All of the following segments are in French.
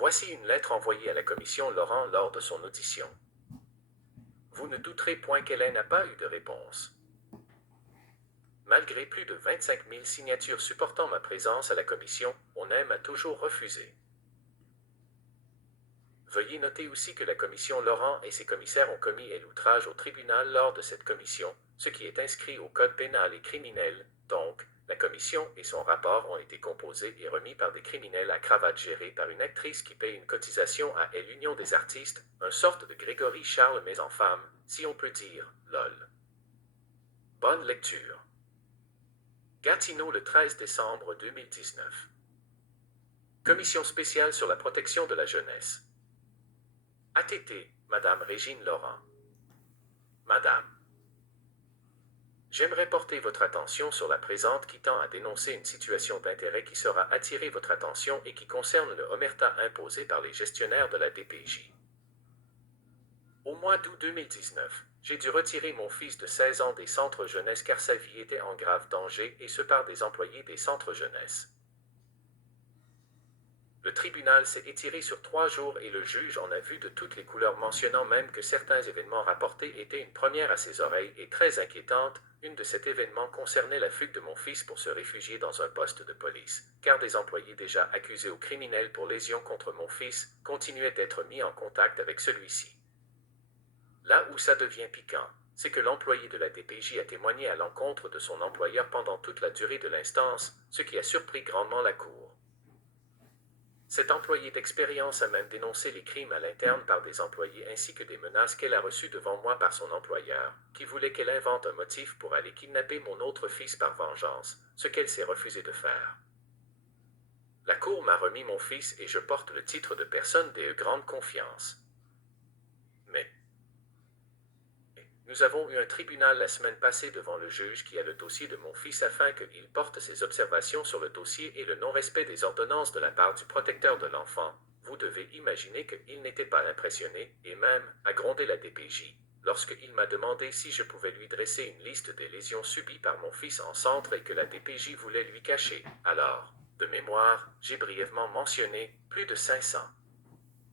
Voici une lettre envoyée à la commission Laurent lors de son audition. Vous ne douterez point qu'elle n'a pas eu de réponse. Malgré plus de 25 000 signatures supportant ma présence à la commission, on m'a toujours refusé. Veuillez noter aussi que la commission Laurent et ses commissaires ont commis l'outrage au tribunal lors de cette commission, ce qui est inscrit au code pénal et criminel. Donc, la commission et son rapport ont été composés et remis par des criminels à cravate gérés par une actrice qui paye une cotisation à l'Union des artistes, un sorte de Grégory Charles mais en femme, si on peut dire, lol. Bonne lecture. Gatineau le 13 décembre 2019. Commission spéciale sur la protection de la jeunesse. ATT, Madame Régine Laurent. Madame. J'aimerais porter votre attention sur la présente qui tend à dénoncer une situation d'intérêt qui saura attirer votre attention et qui concerne le omerta imposé par les gestionnaires de la DPJ. Au mois d'août 2019, j'ai dû retirer mon fils de 16 ans des centres jeunesse car sa vie était en grave danger et ce par des employés des centres jeunesse. Le tribunal s'est étiré sur 3 jours et le juge en a vu de toutes les couleurs mentionnant même que certains événements rapportés étaient une première à ses oreilles et très inquiétante. Une de cet événement concernait la fugue de mon fils pour se réfugier dans un poste de police, car des employés déjà accusés au criminel pour lésion contre mon fils continuaient d'être mis en contact avec celui-ci. Là où ça devient piquant, c'est que l'employé de la DPJ a témoigné à l'encontre de son employeur pendant toute la durée de l'instance, ce qui a surpris grandement la Cour. Cet employé d'expérience a même dénoncé les crimes à l'interne par des employés ainsi que des menaces qu'elle a reçues devant moi par son employeur, qui voulait qu'elle invente un motif pour aller kidnapper mon autre fils par vengeance, ce qu'elle s'est refusée de faire. La Cour m'a remis mon fils et je porte le titre de personne de grande confiance. Mais nous avons eu un tribunal la semaine passée devant le juge qui a le dossier de mon fils afin qu'il porte ses observations sur le dossier et le non-respect des ordonnances de la part du protecteur de l'enfant. Vous devez imaginer qu'il n'était pas impressionné, et même, a grondé la DPJ, lorsqu'il m'a demandé si je pouvais lui dresser une liste des lésions subies par mon fils en centre et que la DPJ voulait lui cacher. Alors, de mémoire, j'ai brièvement mentionné plus de 500.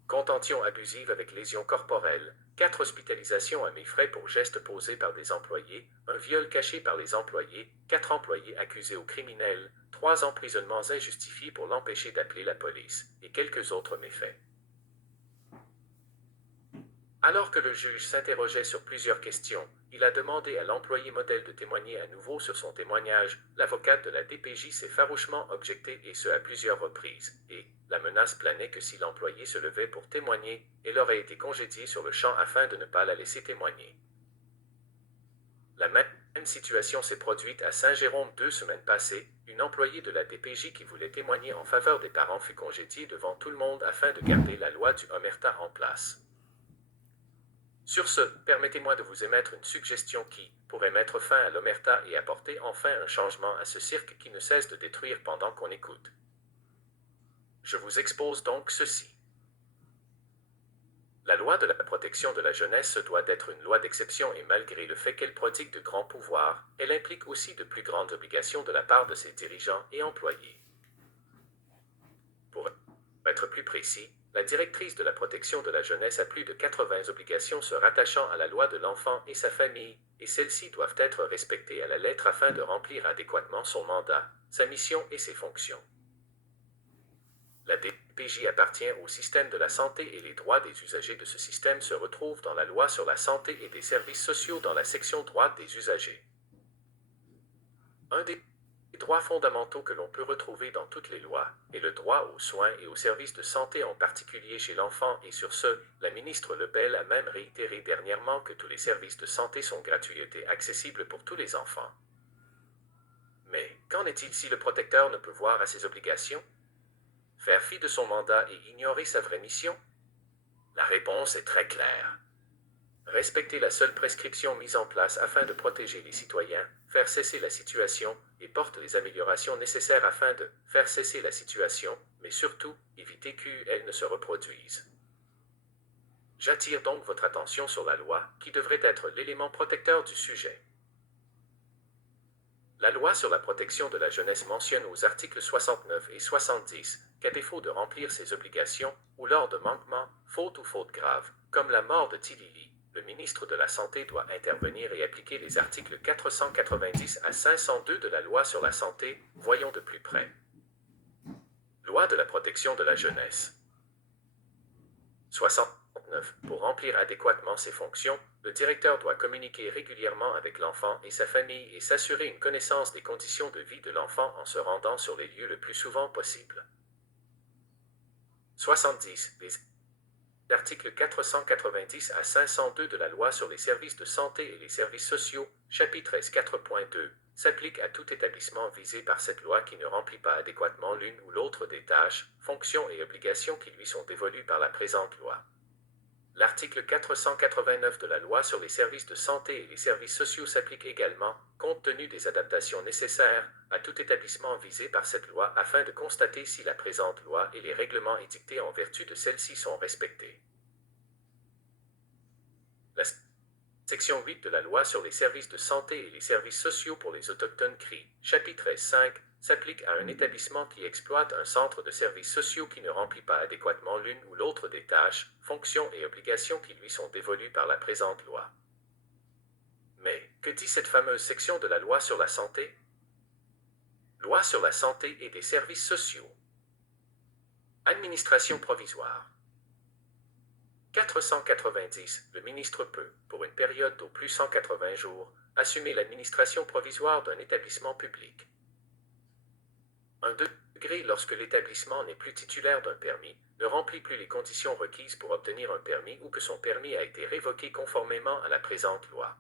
Contention abusive avec lésions corporelles, 4 hospitalisations à mes frais pour gestes posés par des employés, un viol caché par les employés, 4 employés accusés au criminel, 3 emprisonnements injustifiés pour l'empêcher d'appeler la police, et quelques autres méfaits. Alors que le juge s'interrogeait sur plusieurs questions, il a demandé à l'employé modèle de témoigner à nouveau sur son témoignage. L'avocate de la DPJ s'est farouchement objectée et ce à plusieurs reprises, et la menace planait que si l'employé se levait pour témoigner, elle aurait été congédiée sur le champ afin de ne pas la laisser témoigner. La même situation s'est produite à Saint-Jérôme 2 semaines passées. Une employée de la DPJ qui voulait témoigner en faveur des parents fut congédiée devant tout le monde afin de garder la loi du omerta en place. Sur ce, permettez-moi de vous émettre une suggestion qui pourrait mettre fin à l'omerta et apporter enfin un changement à ce cirque qui ne cesse de détruire pendant qu'on écoute. Je vous expose donc ceci. La loi de la protection de la jeunesse doit être une loi d'exception et malgré le fait qu'elle prodigue de grands pouvoirs, elle implique aussi de plus grandes obligations de la part de ses dirigeants et employés. Pour être plus précis, la directrice de la protection de la jeunesse a plus de 80 obligations se rattachant à la loi de l'enfant et sa famille, et celles-ci doivent être respectées à la lettre afin de remplir adéquatement son mandat, sa mission et ses fonctions. La DPJ appartient au système de la santé et les droits des usagers de ce système se retrouvent dans la loi sur la santé et des services sociaux dans la section droits des usagers. Un des droits fondamentaux que l'on peut retrouver dans toutes les lois est le droit aux soins et aux services de santé en particulier chez l'enfant et sur ce, la ministre Lebel a même réitéré dernièrement que tous les services de santé sont gratuits et accessibles pour tous les enfants. Mais qu'en est-il si le protecteur ne peut voir à ses obligations? Faire fi de son mandat et ignorer sa vraie mission? La réponse est très claire. Respecter la seule prescription mise en place afin de protéger les citoyens, faire cesser la situation, et porte les améliorations nécessaires afin de faire cesser la situation, mais surtout, éviter qu'elle ne se reproduise. J'attire donc votre attention sur la loi, qui devrait être l'élément protecteur du sujet. La loi sur la protection de la jeunesse mentionne aux articles 69 et 70 qu'à défaut de remplir ses obligations, ou lors de manquements, faute ou faute grave, comme la mort de Tilili, le ministre de la Santé doit intervenir et appliquer les articles 490 à 502 de la loi sur la santé. Voyons de plus près. Loi de la protection de la jeunesse. 69. Pour remplir adéquatement ses fonctions, le directeur doit communiquer régulièrement avec l'enfant et sa famille et s'assurer une connaissance des conditions de vie de l'enfant en se rendant sur les lieux le plus souvent possible. 70. Les articles 490 à 502 de la loi sur les services de santé et les services sociaux, chapitre S 4.2, s'appliquent à tout établissement visé par cette loi qui ne remplit pas adéquatement l'une ou l'autre des tâches, fonctions et obligations qui lui sont dévolues par la présente loi. L'article 489 de la loi sur les services de santé et les services sociaux s'applique également, compte tenu des adaptations nécessaires, à tout établissement visé par cette loi afin de constater si la présente loi et les règlements édictés en vertu de celle-ci sont respectés. La section 8 de la loi sur les services de santé et les services sociaux pour les autochtones CRI, chapitre S5, s'applique à un établissement qui exploite un centre de services sociaux qui ne remplit pas adéquatement l'une ou l'autre des tâches, fonctions et obligations qui lui sont dévolues par la présente loi. Mais, que dit cette fameuse section de la loi sur la santé? Loi sur la santé et des services sociaux. Administration provisoire. 490. Le ministre peut, pour une période d'au plus 180 jours, assumer l'administration provisoire d'un établissement public. 1 degré lorsque l'établissement n'est plus titulaire d'un permis, ne remplit plus les conditions requises pour obtenir un permis ou que son permis a été révoqué conformément à la présente loi.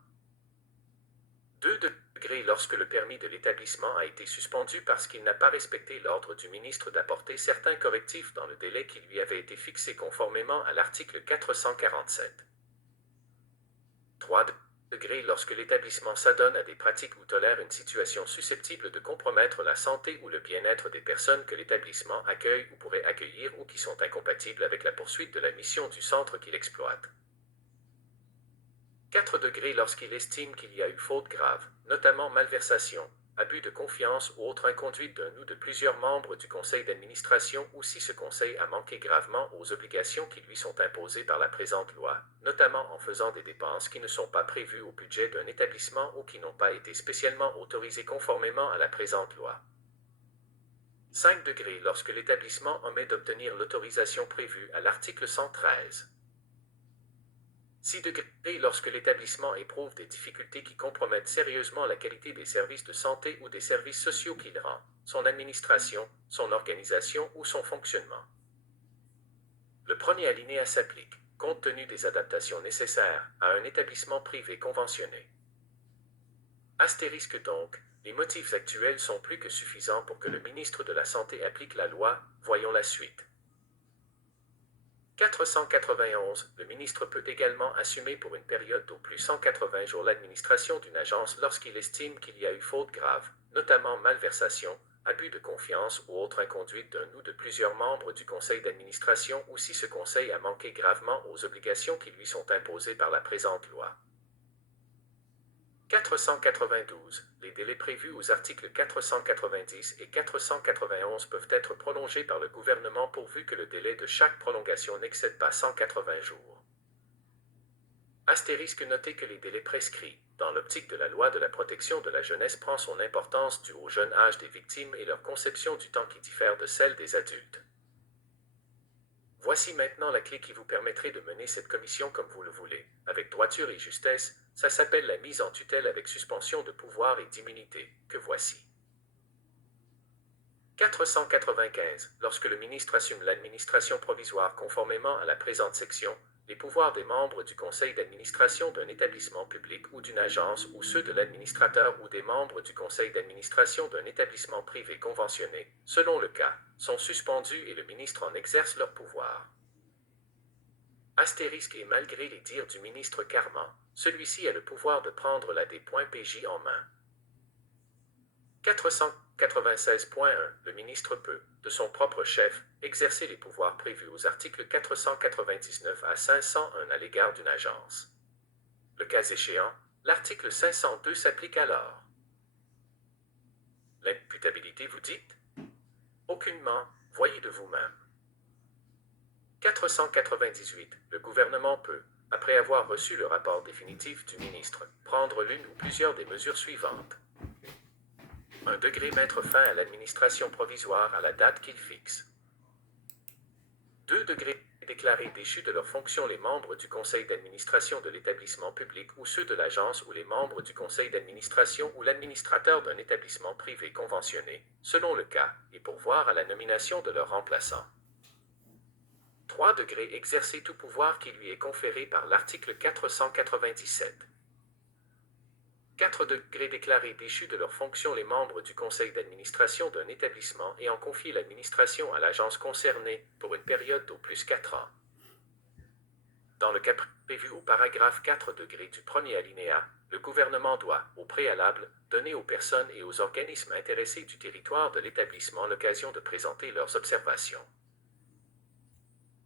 2 degrés lorsque le permis de l'établissement a été suspendu parce qu'il n'a pas respecté l'ordre du ministre d'apporter certains correctifs dans le délai qui lui avait été fixé conformément à l'article 447. 3 degrés lorsque l'établissement s'adonne à des pratiques ou tolère une situation susceptible de compromettre la santé ou le bien-être des personnes que l'établissement accueille ou pourrait accueillir ou qui sont incompatibles avec la poursuite de la mission du centre qu'il exploite. 4 degrés lorsqu'il estime qu'il y a eu faute grave, notamment malversation, abus de confiance ou autre inconduite d'un ou de plusieurs membres du conseil d'administration ou si ce conseil a manqué gravement aux obligations qui lui sont imposées par la présente loi, notamment en faisant des dépenses qui ne sont pas prévues au budget d'un établissement ou qui n'ont pas été spécialement autorisées conformément à la présente loi. 5 degrés lorsque l'établissement omet d'obtenir l'autorisation prévue à l'article 113. 6 degrés lorsque l'établissement éprouve des difficultés qui compromettent sérieusement la qualité des services de santé ou des services sociaux qu'il rend, son administration, son organisation ou son fonctionnement. Le premier alinéa s'applique, compte tenu des adaptations nécessaires, à un établissement privé conventionné. Astérisque donc, les motifs actuels sont plus que suffisants pour que le ministre de la Santé applique la loi, voyons la suite. 491. Le ministre peut également assumer pour une période d'au plus 180 jours l'administration d'une agence lorsqu'il estime qu'il y a eu faute grave, notamment malversation, abus de confiance ou autre inconduite d'un ou de plusieurs membres du conseil d'administration ou si ce conseil a manqué gravement aux obligations qui lui sont imposées par la présente loi. 492. Les délais prévus aux articles 490 et 491 peuvent être prolongés par le gouvernement pourvu que le délai de chaque prolongation n'excède pas 180 jours. Astérisque notez que les délais prescrits, dans l'optique de la loi de la protection de la jeunesse prend son importance due au jeune âge des victimes et leur conception du temps qui diffère de celle des adultes. Voici maintenant la clé qui vous permettrait de mener cette commission comme vous le voulez, avec droiture et justesse. Ça s'appelle la mise en tutelle avec suspension de pouvoir et d'immunité, que voici. 495. Lorsque le ministre assume l'administration provisoire conformément à la présente section, les pouvoirs des membres du conseil d'administration d'un établissement public ou d'une agence ou ceux de l'administrateur ou des membres du conseil d'administration d'un établissement privé conventionné, selon le cas, sont suspendus et le ministre en exerce leur pouvoir. Astérisque et malgré les dires du ministre Carman, celui-ci a le pouvoir de prendre la D.PJ en main. 496.1. Le ministre peut, de son propre chef, exercer les pouvoirs prévus aux articles 499 à 501 à l'égard d'une agence. Le cas échéant, l'article 502 s'applique alors. L'imputabilité, vous dites? Aucunement, voyez de vous-même. 498. Le gouvernement peut, après avoir reçu le rapport définitif du ministre, prendre l'une ou plusieurs des mesures suivantes. 1 degré mettre fin à l'administration provisoire à la date qu'il fixe. 2 degrés déclarer déchus de leurs fonctions les membres du conseil d'administration de l'établissement public ou ceux de l'agence ou les membres du conseil d'administration ou l'administrateur d'un établissement privé conventionné, selon le cas, et pourvoir à la nomination de leur remplaçant. 3 degrés exercer tout pouvoir qui lui est conféré par l'article 497. 4 degrés déclarer déchus de leurs fonctions les membres du conseil d'administration d'un établissement et en confier l'administration à l'agence concernée pour une période d'au plus 4 ans. Dans le cas prévu au paragraphe 4 degrés du premier alinéa, le gouvernement doit, au préalable, donner aux personnes et aux organismes intéressés du territoire de l'établissement l'occasion de présenter leurs observations.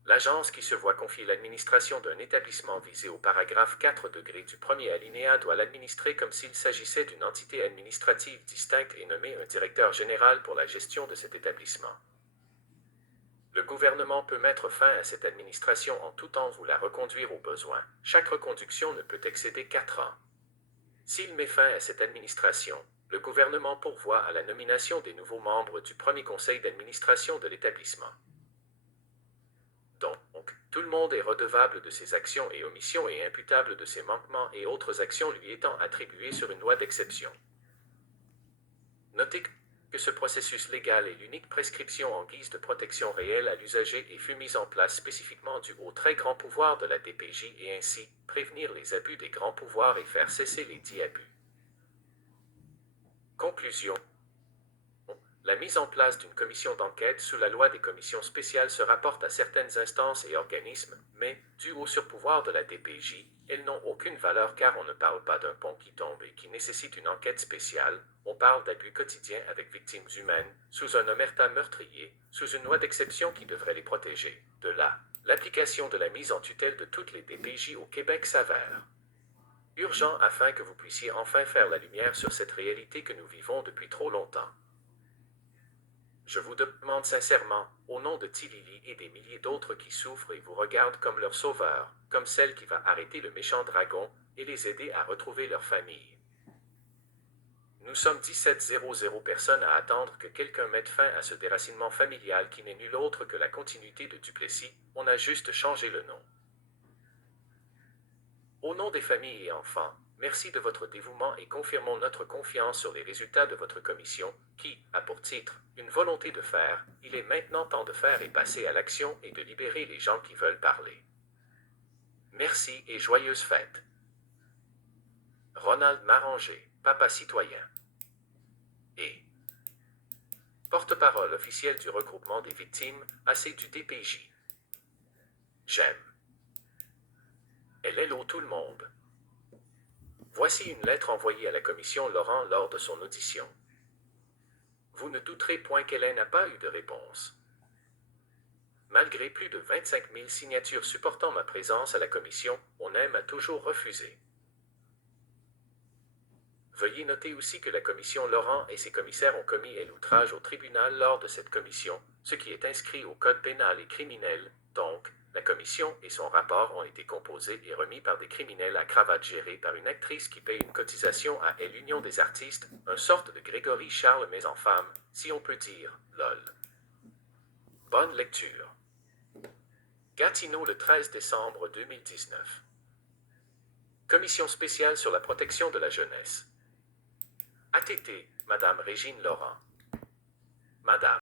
L'agence qui se voit confier l'administration d'un établissement visé au paragraphe 4 degrés du premier alinéa doit l'administrer comme s'il s'agissait d'une entité administrative distincte et nommer un directeur général pour la gestion de cet établissement. Le gouvernement peut mettre fin à cette administration en tout temps ou la reconduire au besoin. Chaque reconduction ne peut excéder 4 ans. S'il met fin à cette administration, le gouvernement pourvoit à la nomination des nouveaux membres du premier conseil d'administration de l'établissement. Donc, tout le monde est redevable de ses actions et omissions et imputable de ses manquements et autres actions lui étant attribuées sur une loi d'exception. Notez que ce processus légal est l'unique prescription en guise de protection réelle à l'usager et fut mise en place spécifiquement dû au très grand pouvoir de la DPJ et ainsi prévenir les abus des grands pouvoirs et faire cesser les dits abus. Conclusion. La mise en place d'une commission d'enquête sous la loi des commissions spéciales se rapporte à certaines instances et organismes, mais, dû au surpouvoir de la DPJ, elles n'ont aucune valeur car on ne parle pas d'un pont qui tombe et qui nécessite une enquête spéciale, on parle d'abus quotidiens avec victimes humaines, sous un omerta meurtrier, sous une loi d'exception qui devrait les protéger. De là, l'application de la mise en tutelle de toutes les DPJ au Québec s'avère urgent afin que vous puissiez enfin faire la lumière sur cette réalité que nous vivons depuis trop longtemps. Je vous demande sincèrement, au nom de Tilili et des milliers d'autres qui souffrent et vous regardent comme leur sauveur, comme celle qui va arrêter le méchant dragon et les aider à retrouver leur famille. Nous sommes 1700 personnes à attendre que quelqu'un mette fin à ce déracinement familial qui n'est nul autre que la continuité de Duplessis, on a juste changé le nom. Au nom des familles et enfants, merci de votre dévouement et confirmons notre confiance sur les résultats de votre commission, qui a pour titre une volonté de faire. Il est maintenant temps de faire et passer à l'action et de libérer les gens qui veulent parler. Merci et joyeuses fêtes. Ronald Maranger, papa citoyen. Et porte-parole officiel du regroupement des victimes, AC du DPJ. J'aime. Hello tout le monde. Voici une lettre envoyée à la commission Laurent lors de son audition. Vous ne douterez point qu'elle n'a pas eu de réponse. Malgré plus de 25 000 signatures supportant ma présence à la commission, on m'a toujours refusé. Veuillez noter aussi que la commission Laurent et ses commissaires ont commis l'outrage au tribunal lors de cette commission, ce qui est inscrit au code pénal et criminel, donc, la commission et son rapport ont été composés et remis par des criminels à cravate gérés par une actrice qui paye une cotisation à l'Union des artistes, un sorte de Grégory Charles mais en femme, si on peut dire, lol. Bonne lecture. Gatineau le 13 décembre 2019. Commission spéciale sur la protection de la jeunesse. ATT, Madame Régine Laurent. Madame.